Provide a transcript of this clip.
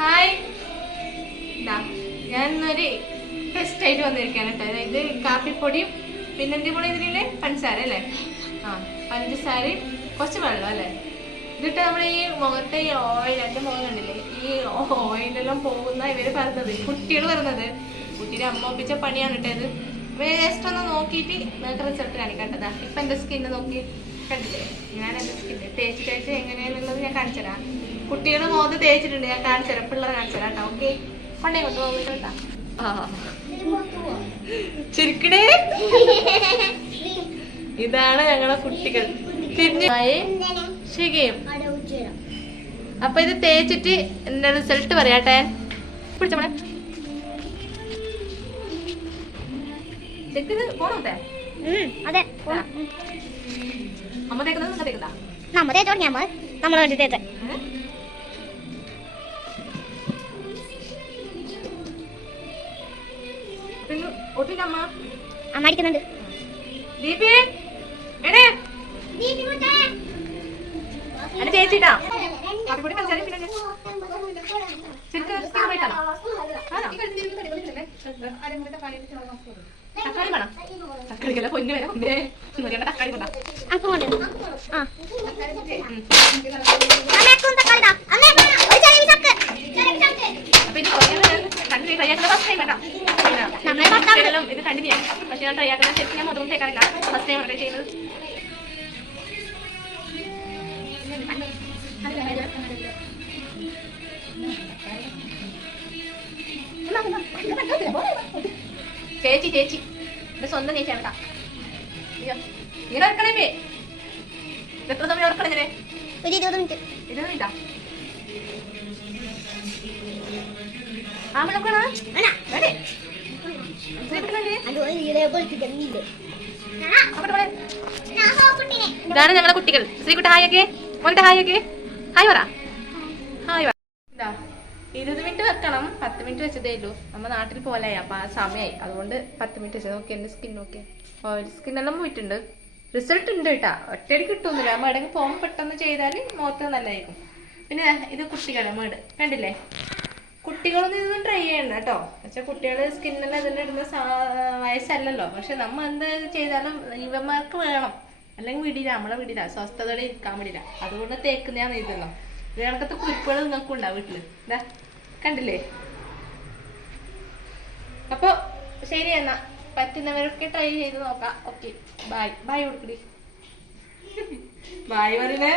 Hi, ഞാൻ ഇന്നൊരു test ആയിട്ട് വന്നിരിക്കുകയാണ് കേട്ടോ. അതായത് കാപ്പിപ്പൊടിയും പിന്നെ എന്തിനും കൂടെ ഇതിലെ പഞ്ചസാര അല്ലേ? പഞ്ചസാരയും കുറച്ച് വെള്ളം അല്ലേ? എന്നിട്ട് നമ്മൾ ഈ മുഖത്തെ ഈ ഓയിൽ, എൻ്റെ മുഖം കണ്ടില്ലേ, ഈ ഓയിലെല്ലാം പോകുന്ന ഇവര് പറഞ്ഞത്, കുട്ടികൾ പറഞ്ഞത്. കുട്ടിയുടെ അമ്മ ഒപ്പിച്ച പണിയാണ് കേട്ടോ ഇത്. വേസ്റ്റ് ഒന്ന് നോക്കിയിട്ട് നിങ്ങൾക്ക് റിസൾട്ട് കാണിക്കേണ്ടതാ. ഇപ്പൊ എന്റെ സ്കിന്ന് നോക്കി കണ്ടില്ലേ? ഞാൻ എന്റെ സ്കിന്ന് തേച്ചിട്ട് എങ്ങനെയാന്നുള്ളത് ഞാൻ കാണിച്ചു തരാം. കുട്ടികൾ മുഖത്ത് തേച്ചിട്ടുണ്ട്, ഞാൻ കാണിച്ചു തരാം. പിള്ളേരെ കാണിച്ചു തരാം കേട്ടോ. ഓക്കെ, കൊണ്ടേ കൊണ്ടുപോകുന്നുണ്ടാ. ചിരിക്കണേ. ഇതാണ് ഞങ്ങളെ കുട്ടികൾ. ശരിയും. അപ്പൊ ഇത് തേച്ചിട്ട് എന്റെ റിസൾട്ട് പറയാട്ടെ. പിടിച്ചോളെ പോണോട്ടെ. അതെ, അമ്മ തേക്കുന്നത് നിങ്ങൾ തേക്കുന്നതാ? നമ്മ തേച്ചോ, നമ്മളെ വേണ്ടി തേച്ച. അമ്മ അടിക്കുന്നുണ്ട്. ദീപി എടേ എന്നെ ചേച്ചിട്ടാ കാപ്പിപ്പൊടി പഞ്ചാര പിന്നെ തക്കാളി വേണം. തക്കാളിക്കല്ല പൊന്നു വരെ കൊണ്ടേ തക്കാളി വേണം. അപ്പൊ ഇത് കണ്ടു കഴിയാക്കുന്ന ഫസ്റ്റ് ടൈം വേണം. ഇത് കണ്ടിന്യൂ ചെയ്യാം. പക്ഷെ ഞാൻ ട്രൈ ആക്കുന്ന ശരിക്കും ഞാൻ മുതലും തേക്കാറില്ല. ഫസ്റ്റ് ടൈം ആണ് ചെയ്യുന്നത്. ചേച്ചി ചേച്ചി എന്റെ സ്വന്തം ചേച്ചിയാണ് കേട്ടോ. ഇങ്ങനെ ഇറക്കണേ. എത്ര സമയം ഇറക്കണം? ഇങ്ങനെ 20 മിനിറ്റ്. 20 മിനിറ്റാ? ആമ്പളക്കണ ഇതാണ് ഞങ്ങളെ കുട്ടികൾ. ശ്രീകുട്ട ഹായൊക്കെ, മോന്റെ ഹായൊക്കെ, ഹായ് പറ. ഹായ് പറ. 20 മിനിറ്റ് വെക്കണം. 10 മിനിറ്റ് വെച്ചതേ ഉള്ളൂ. നമ്മ നാട്ടിൽ പോലായി, അപ്പൊ ആ സമയമായി. അതുകൊണ്ട് 10 മിനിറ്റ് വെച്ചത്. നോക്കി എന്റെ സ്കിൻ നോക്കി, ഓയിൽ സ്കിന്നെല്ലാം പോയിട്ടുണ്ട്. റിസൾട്ട് ഉണ്ട് കേട്ടാ. ഒറ്റയടി കിട്ടുന്നില്ല. നമ്മ ഇടയ്ക്ക് പോകുമ്പോൾ പെട്ടെന്ന് ചെയ്താൽ മുഖത്ത് നല്ലതായിരിക്കും. പിന്നെ ഇത് കുട്ടികളെ മേട് കണ്ടില്ലേ? കുട്ടികളൊന്നും ഇതൊന്നും ട്രൈ ചെയ്യണ്ട കേട്ടോ. പക്ഷെ കുട്ടികൾ സ്കിന്നെല്ലാം ഇതിൽ ഇടുന്ന വയസ്സല്ലല്ലോ. പക്ഷെ നമ്മ എന്ത് ചെയ്താലും ഇവന്മാർക്ക് വേണം, അല്ലെങ്കിൽ വിടില്ല. നമ്മളെ വിടില്ല, സ്വസ്ഥതയോടെ ഇരിക്കാൻ വിടില്ല. അതുകൊണ്ട് തേക്കുന്നതാന്ന് ഇതല്ലോ. ഇത് കണക്കത്തെ കുരുപ്പുകൾ നിങ്ങൾക്കും ഉണ്ടാവും വീട്ടില്. എന്താ കണ്ടില്ലേ? അപ്പൊ ശരി എന്നാ, പറ്റുന്നവരൊക്കെ ട്രൈ ചെയ്ത് നോക്കാം. Okay, bye. ബൈ കൊടുക്കടി. ബൈ പറയുന്നേ.